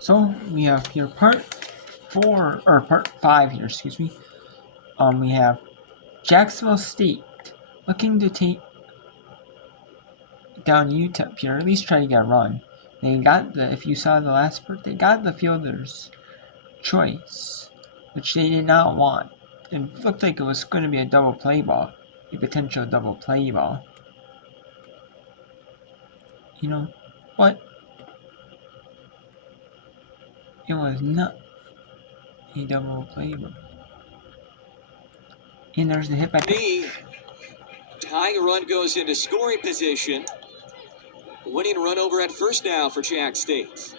So we have here part 4 or part 5 here, excuse me. We have Jacksonville State looking to take down UTEP here, or at least try to get a run. They got if you saw the last part, they got the fielder's choice, which they did not want. It looked like it was going to be a double play ball, a potential double play ball. But it was not a double play ball. And there's the hit by Tying run goes into scoring position. Winning run over at first now for Jack State.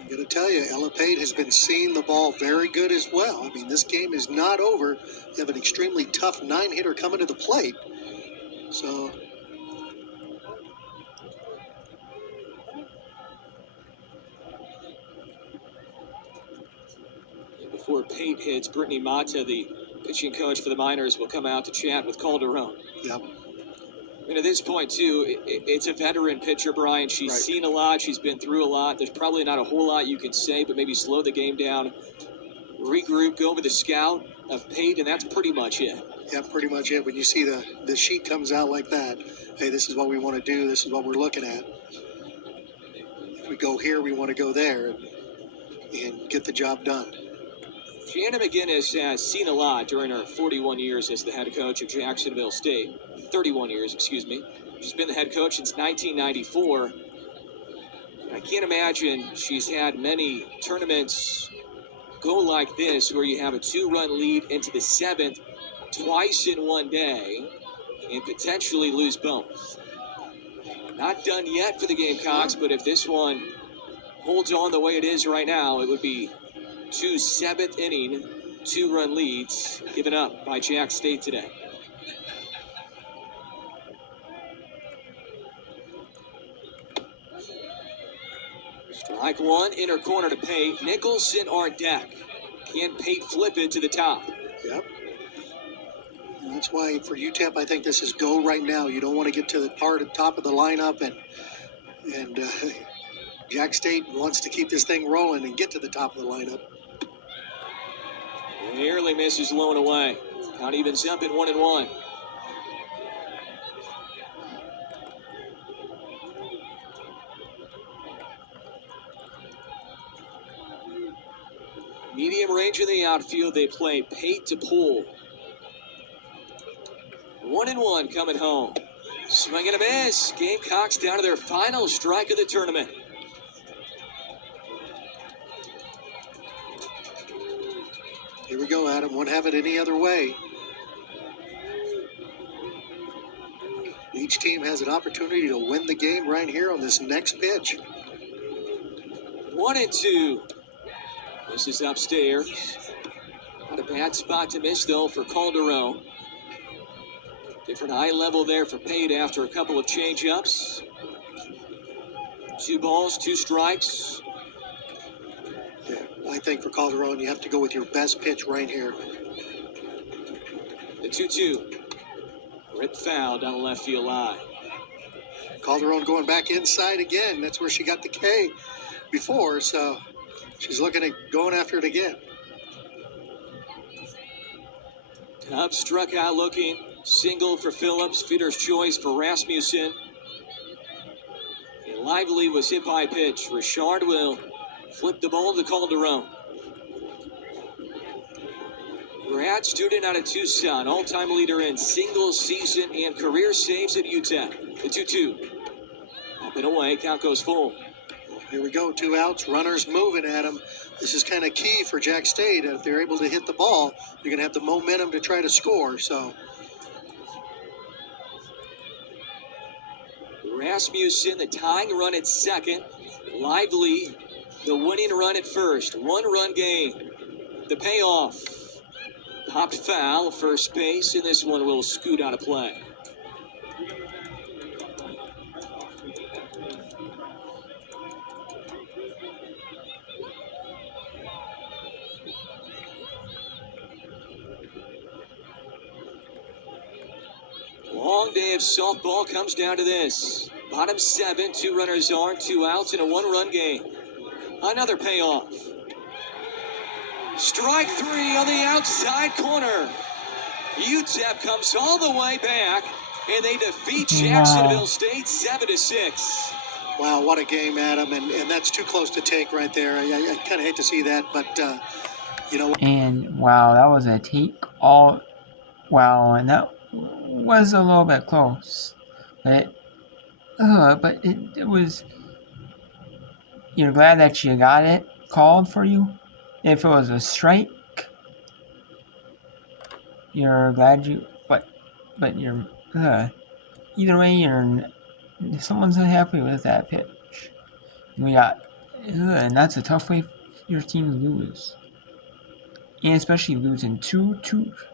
I'm going to tell you, Ella Pate has been seeing the ball very good as well. I mean, this game is not over. You have an extremely tough 9-hitter coming to the plate. So before Pate hits, Brittany Mata, the pitching coach for the Miners, will come out to chat with Calderon. Yep. And at this point, too, it's a veteran pitcher, Brian. She's seen a lot. She's been through a lot. There's probably not a whole lot you can say, but maybe slow the game down, regroup, go over the scout of Pate, and that's pretty much it. Yeah, pretty much it. When you see the sheet comes out like that, hey, this is what we want to do. This is what we're looking at. If we go here, we want to go there and get the job done. Jana McGinnis has seen a lot during her 41 years as the head coach of Jacksonville State. 31 years, excuse me. She's been the head coach since 1994. I can't imagine she's had many tournaments go like this, where you have a 2-run lead into the 7th twice in one day and potentially lose both. Not done yet for the Gamecocks, but if this one holds on the way it is right now, it would be 2 7th-inning 2-run leads given up by Jack State today. Strike one, inner corner to Pate. Nicholson on deck. Can Pate flip it to the top? Yep. And that's why for UTEP, I think this is go right now. You don't want to get to the top of the lineup, and Jack State wants to keep this thing rolling and get to the top of the lineup. Nearly misses low and away. Count evens up at 1-1. Medium range in the outfield. They play Pate to pull. 1-1 coming home. Swing and a miss. Gamecocks down to their final strike of the tournament. Here we go, Adam. Won't have it any other way. Each team has an opportunity to win the game right here on this next pitch. 1-2. This is upstairs. Not a bad spot to miss, though, for Calderon. Different eye level there for Pate after a couple of change-ups. 2 balls, 2 strikes. Yeah, I think for Calderon, you have to go with your best pitch right here. The 2-2. Ripped foul down the left field line. Calderon going back inside again. That's where she got the K before, so she's looking at going after it again. Cubs struck out looking. Single for Phillips. Fielder's choice for Rasmussen. And Lively was hit by a pitch. Richard will flip the ball to Calderon. Brad Student out of Tucson, all-time leader in single season and career saves at UTEP. The 2-2. Up and away, count goes full. Here we go, 2 outs, runners moving at them. This is kind of key for Jack State. If they're able to hit the ball, you're going to have the momentum to try to score. So Rasmussen, the tying run at second. Lively, the winning run at first. 1-run game. The payoff. Popped foul, first base, and this one will scoot out of play. Long day of softball comes down to this. Bottom 7, 2 runners on, 2 outs in a 1-run game. Another payoff. Strike 3 on the outside corner. UTEP comes all the way back, and they defeat Jacksonville State 7-6. Wow, what a game, Adam, and that's too close to take right there. I kind of hate to see that, but you know. And wow, that was a take all. Wow, and that was a little bit close, but it was. You're glad that you got it called for you. If it was a strike, you're glad you. But you're. Either way, someone's unhappy with that pitch. We got. And that's a tough way for your team to lose. And especially losing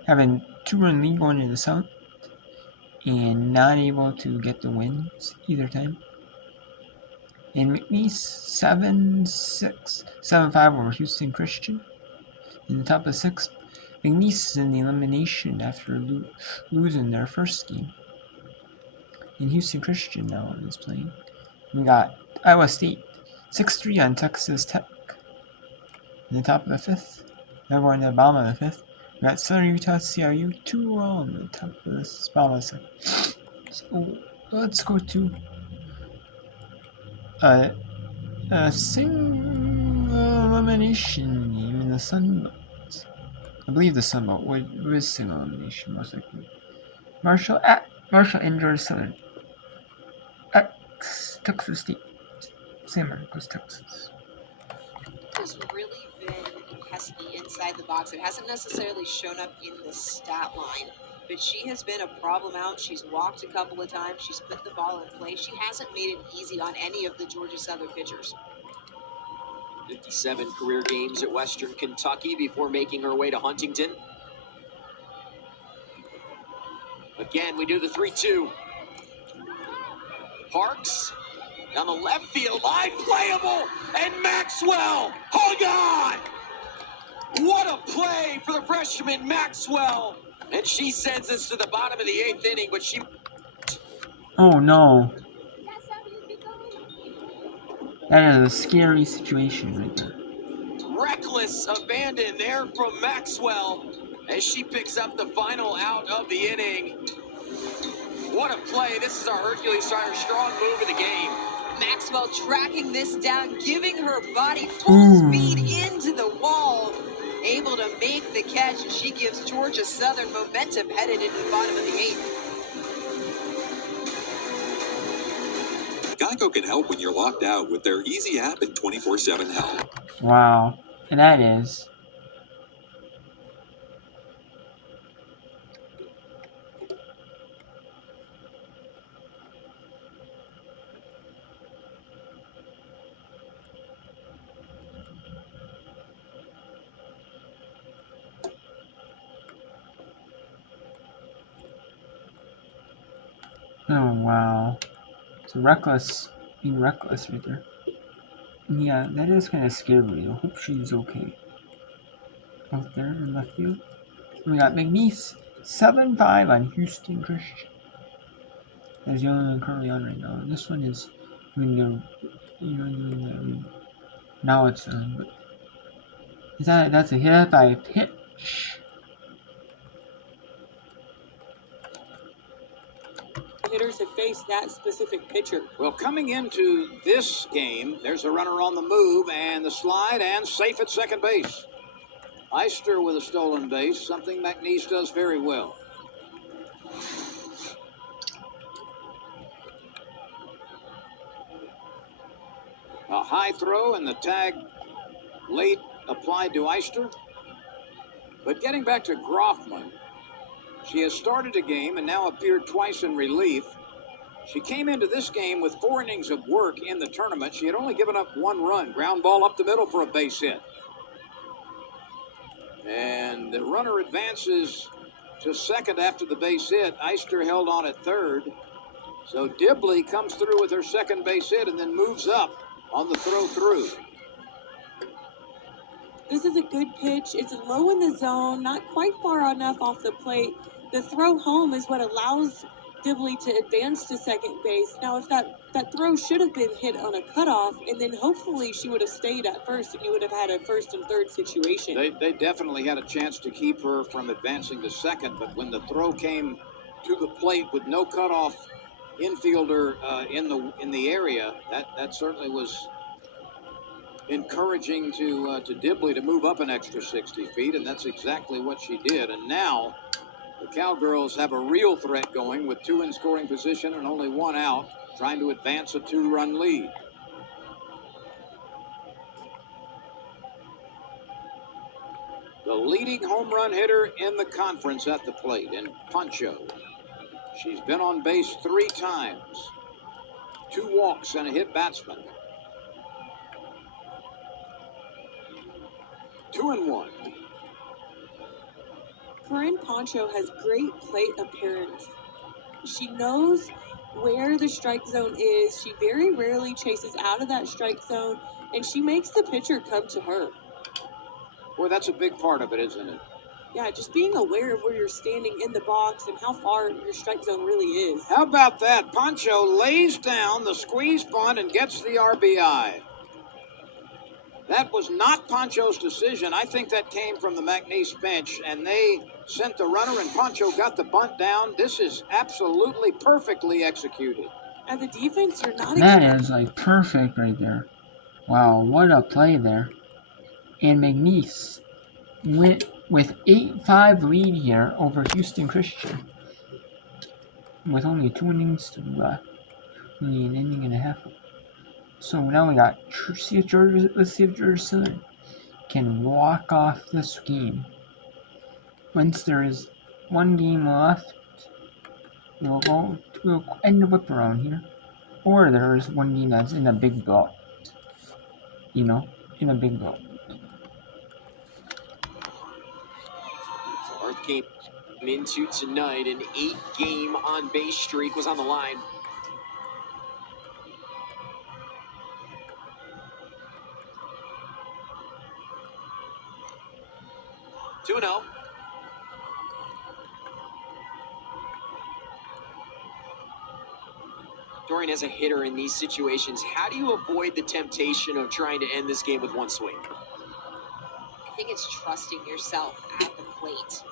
having 2-run lead going into the 7th, and not able to get the wins either time. And McNeese 7-6, 7-5 over Houston Christian. In the top of 6th, McNeese is in the elimination after losing their first game. And Houston Christian now is playing. We got Iowa State 6-3 on Texas Tech. In the top of the 5th. Now going to the bottom of the 5th. We got Southern Utah CRU 2-0 on the top of this bottom of the 2nd. So let's go to a single elimination game in the Sun Belt. I believe the Sun Belt was single elimination most likely. Marshall and Georgia Southern. Texas State. San Marcos, Texas. Has really been pesky inside the box. It hasn't necessarily shown up in the stat line, but she has been a problem out. She's walked a couple of times. She's put the ball in play. She hasn't made it easy on any of the Georgia Southern pitchers. 57 career games at Western Kentucky before making her way to Huntington. Again, we do the 3-2. Parks down the left field line, playable, and Maxwell hung on. What a play for the freshman Maxwell, and she sends us to the bottom of the 8th inning, but she. Oh no! That is a scary situation right there. Reckless abandon there from Maxwell as she picks up the final out of the inning. What a play. This is our Hercules Tire strong move of the game. Maxwell tracking this down, giving her body full speed into the wall. Able to make the catch, and she gives Georgia Southern momentum headed into the bottom of the 8th. Geico can help when you're locked out with their easy app and 24/7 help. Wow. And that is. Oh, wow. So being reckless right there. Yeah, that is kind of scary. I hope she's okay. Out there in left field. We got McNeese 7-5 on Houston Christian. That's the only one currently on right now. And this one is doing now it's but that's a hit by a pitch. Hitters have faced that specific pitcher. Well, coming into this game, there's a runner on the move and the slide and safe at second base. Eister with a stolen base, something McNeese does very well. A high throw and the tag late applied to Eister. But getting back to Groffman, she has started a game and now appeared twice in relief. She came into this game with 4 innings of work in the tournament. She had only given up 1 run. Ground ball up the middle for a base hit. And the runner advances to second after the base hit. Eister held on at third. So Dibley comes through with her second base hit and then moves up on the throw through. This is a good pitch. It's low in the zone, not quite far enough off the plate. The throw home is what allows Dibley to advance to second base. Now, if that throw should have been hit on a cutoff, and then hopefully she would have stayed at first, and you would have had a first and third situation. They definitely had a chance to keep her from advancing to second, but when the throw came to the plate with no cutoff infielder in the area, that certainly was encouraging to Dibley to move up an extra 60 feet, and that's exactly what she did. And now the Cowgirls have a real threat going with 2 in scoring position and only 1 out, trying to advance a 2-run lead. The leading home run hitter in the conference at the plate in Pancho. She's been on base 3 times, 2 walks and a hit batsman. 2-1. Corinne Pancho has great plate appearance. She knows where the strike zone is. She very rarely chases out of that strike zone, and she makes the pitcher come to her. Boy, that's a big part of it, isn't it? Yeah, just being aware of where you're standing in the box and how far your strike zone really is. How about that? Pancho lays down the squeeze bunt and gets the RBI. That was not Pancho's decision. I think that came from the McNeese bench, and they sent the runner, and Pancho got the bunt down. This is absolutely perfectly executed. As a defense, you're not That is like perfect right there. Wow, what a play there. And McNeese went with 8-5 lead here over Houston Christian. With only 2 innings to left. Only an inning and a half. So now we got, let's see if Georgia Southern can walk off this game. Once there is 1 game left, we'll end the whip around here. Or there is 1 game that's in a big boat. In a big boat. Earth came into tonight. An 8-game on-base streak was on the line. Two 2-0. Dorian, as a hitter in these situations, how do you avoid the temptation of trying to end this game with 1 swing? I think it's trusting yourself at the plate.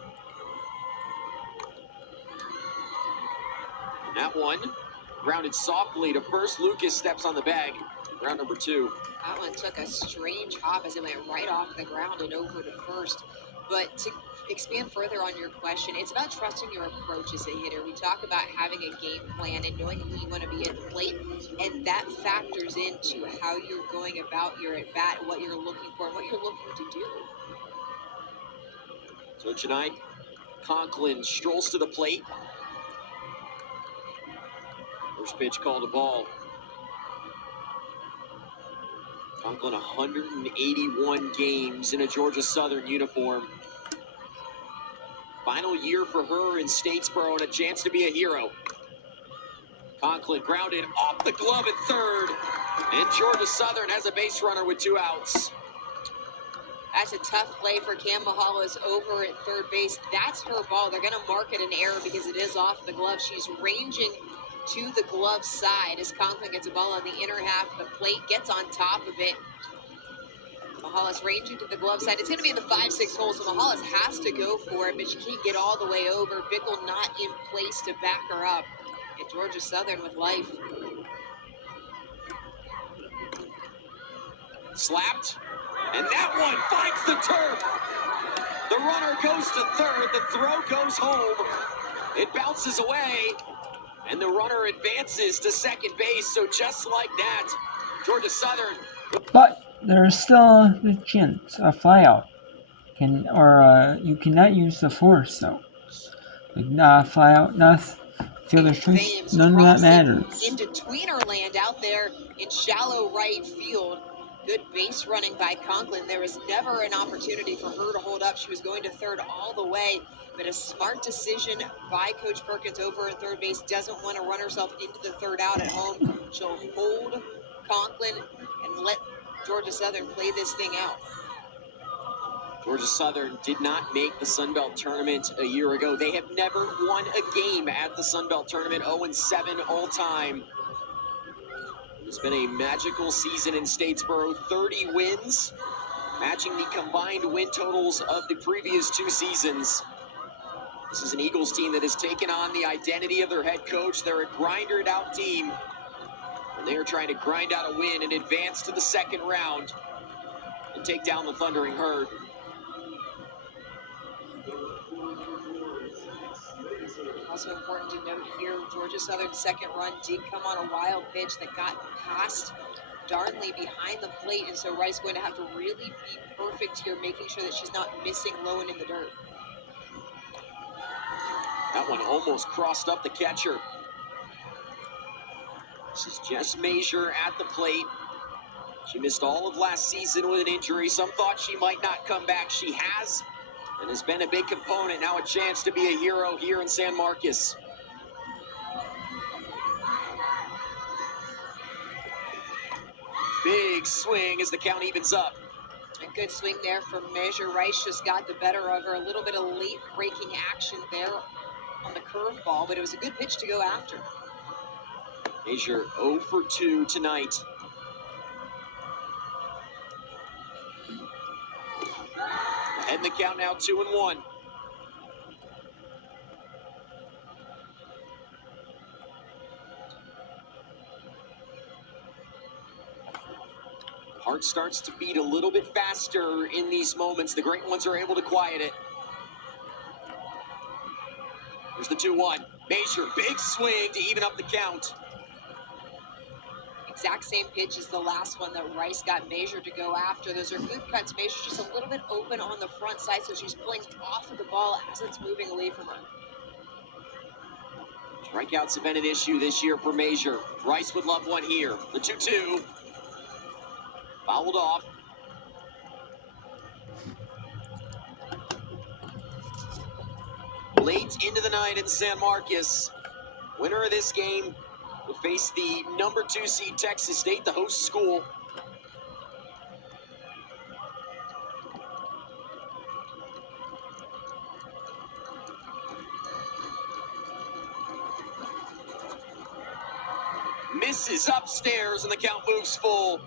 And that one grounded softly to first. Lucas steps on the bag. Round number 2. That one took a strange hop as it went right off the ground and over to first. But to expand further on your question, it's about trusting your approach as a hitter. We talk about having a game plan and knowing who you want to be at the plate, and that factors into how you're going about your at-bat, what you're looking for, and what you're looking to do. So tonight, Conklin strolls to the plate. First pitch called a ball. Conklin 181 games in a Georgia Southern uniform. Final year for her in Statesboro and a chance to be a hero. Conklin grounded off the glove at third. And Georgia Southern has a base runner with 2 outs. That's a tough play for Cam Mahalas over at third base. That's her ball. They're going to mark it an error because it is off the glove. She's ranging to the glove side as Conklin gets a ball on the inner half of the plate, gets on top of it. Mahalas ranging to the glove side. It's going to be in the 5-6 hole, so Mahalas has to go for it, but she can't get all the way over. Bickle not in place to back her up. And Georgia Southern with life. Slapped, and that one finds the turf. The runner goes to third. The throw goes home. It bounces away, and the runner advances to second base. So just like that, Georgia Southern. But there is still the chance a flyout you cannot use the force though. Like not flyout, not fielder's choice, none of that matters. Into Tweenerland out there in shallow right field. Good base running by Conklin. There was never an opportunity for her to hold up. She was going to third all the way, but a smart decision by Coach Perkins over at third base. Doesn't want to run herself into the third out at home. She'll hold Conklin and let Georgia Southern play this thing out. Georgia Southern did not make the Sun Belt Tournament a year ago. They have never won a game at the Sun Belt Tournament, 0-7 all time. It's been a magical season in Statesboro, 30 wins, matching the combined win totals of the previous 2 seasons. This is an Eagles team that has taken on the identity of their head coach. They're a grinder-it-out team, and they are trying to grind out a win and advance to the second round and take down the Thundering Herd. Also important to note here, Georgia Southern's second run did come on a wild pitch that got past Darnley behind the plate, and so Rice going to have to really be perfect here, making sure that she's not missing low and in the dirt. That one almost crossed up the catcher. This is Jess Major at the plate. She missed all of last season with an injury. Some thought she might not come back. She has, and has been a big component. Now a chance to be a hero here in San Marcos. Big swing as the count evens up. A good swing there from Major. Rice just got the better of her. A little bit of late breaking action there on the curveball, but it was a good pitch to go after. Major 0 for 2 tonight. Ahead in the count now, 2-1. Heart starts to beat a little bit faster in these moments. The great ones are able to quiet it. Here's the 2-1. Major, big swing to even up the count. Exact same pitch as the last one that Rice got Major to go after. Those are good cuts. Major's just a little bit open on the front side, so she's pulling off of the ball as it's moving away from her. Strikeouts have been an issue this year for Major. Rice would love one here. The 2-2. Fouled off. Late into the night in San Marcos. Winner of this game will face the number 2 seed Texas State, the host school. Misses upstairs and the count moves full.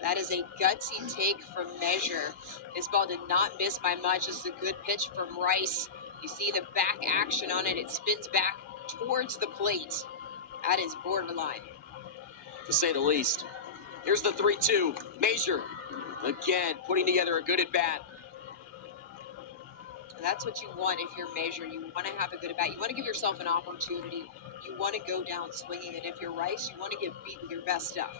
That is a gutsy take from Measure. This ball did not miss by much. This is a good pitch from Rice. You see the back action on it. It spins back towards the plate. That is borderline, to say the least. Here's the 3-2. Major, again, putting together a good at-bat. That's what you want if you're Measure. You want to have a good at-bat. You want to give yourself an opportunity. You want to go down swinging. And if you're Rice, you want to get beat with your best stuff.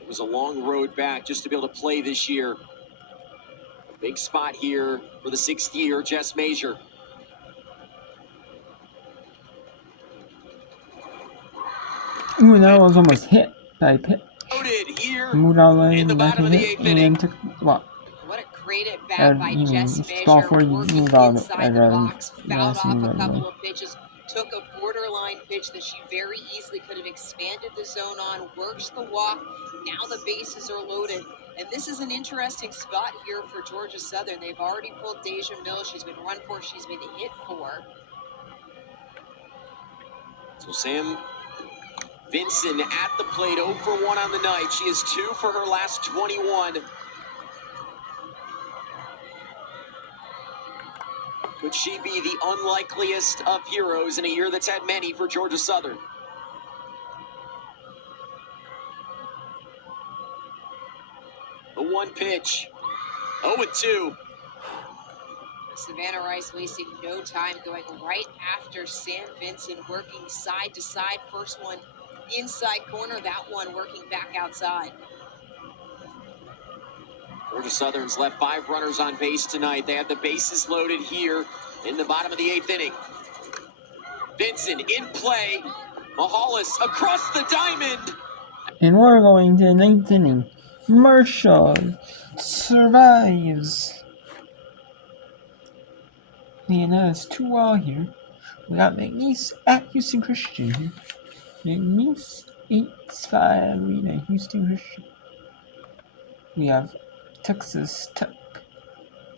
It was a long road back just to be able to play this year. A big spot here for the 6th year, Jess Major. Ooh, that was almost hit by Pitt. Loaded here Moved all the way in the back bottom and of the hit, 8th and inning. then took what? What a great at-bat by you mean, Jess if it's Major. ball 4, you Working moved all the inside the box, fouled off a couple of pitches, took a borderline pitch that she very easily could have expanded the zone on, works the walk. Now the bases are loaded. And this is an interesting spot here for Georgia Southern. They've already pulled Deja Mills. She's been run for, she's been hit for. So Sam Vinson at the plate, 0 for 1 on the night. She is 2 for her last 21. Could she be the unlikeliest of heroes in a year that's had many for Georgia Southern? The 1 pitch, 0-2. Savannah Rice wasting no time, going right after Sam Vinson, working side to side. First one inside corner, that one working back outside. Georgia Southern's left 5 runners on base tonight. They have the bases loaded here in the bottom of the 8th inning. Vinson in play. Mahalis across the diamond. And we're going to the 9th inning. Marshall survives. And it's 2-all here. We got McNeese at Houston Christian here. McNeese 8-5 lead at Houston Christian. we have Texas Tech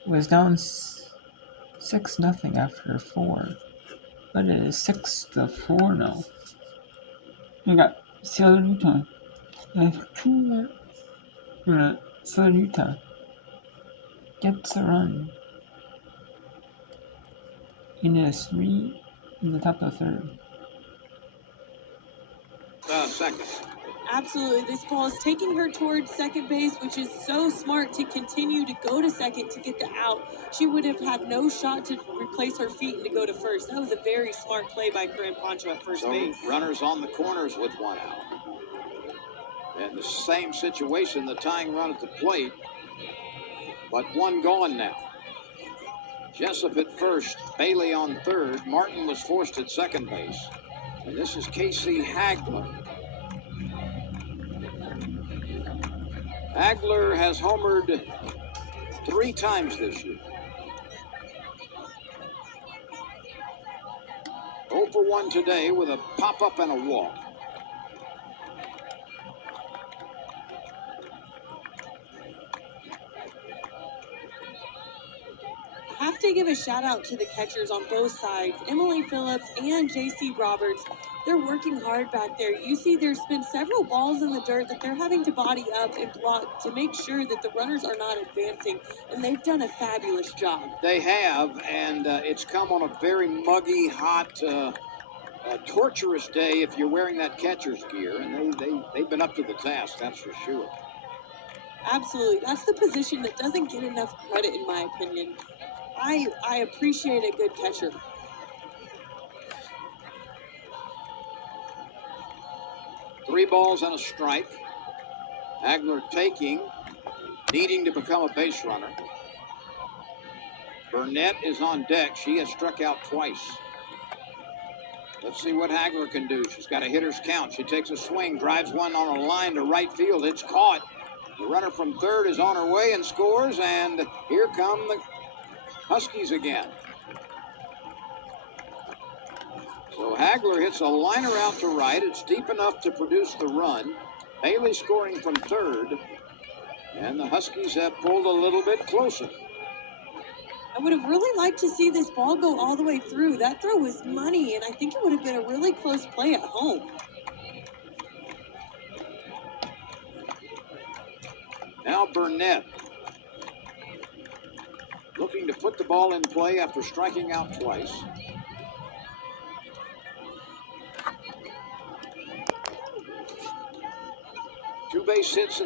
was down 6-0 after 4, but it is 6-4 now. We got Southern Utah. Southern Utah gets a run. And it is 3 in the top of the third. Second. Absolutely. This ball is taking her towards second base, which is so smart to continue to go to second to get the out. She would have had no shot to replace her feet and to go to first. That was a very smart play by Corinne Poncho at first base. Runners on the corners with one out. And the same situation, the tying run at the plate, but one gone now. Jessup at first, Bailey on third. Martin was forced at second base. And this is Casey Hagler. Hagler has homered 3 times this year. 0 for 1 today with a pop-up and a walk. I have to give a shout out to the catchers on both sides, Emily Phillips and J.C. Roberts. They're working hard back there. You see there's been several balls in the dirt that they're having to body up and block to make sure that the runners are not advancing, and they've done a fabulous job. They have, and it's come on a very muggy, hot, torturous day if you're wearing that catcher's gear, and they've been up to the task, that's for sure. Absolutely. That's the position that doesn't get enough credit, in my opinion. I appreciate a good catcher. Three balls and a strike. Hagler taking, needing to become a base runner. Burnett is on deck. She has struck out twice. Let's see what Hagler can do. She's got a hitter's count. She takes a swing, drives one on a line to right field. It's caught. The runner from third is on her way and scores, and here come the Huskies again. So Hagler hits a liner out to right. It's deep enough to produce the run. Bailey scoring from third, and the Huskies have pulled a little bit closer. I would have really liked to see this ball go all the way through. That throw was money, and I think it would have been a really close play at home. Now Burnett looking to put the ball in play after striking out twice. 2 base hits.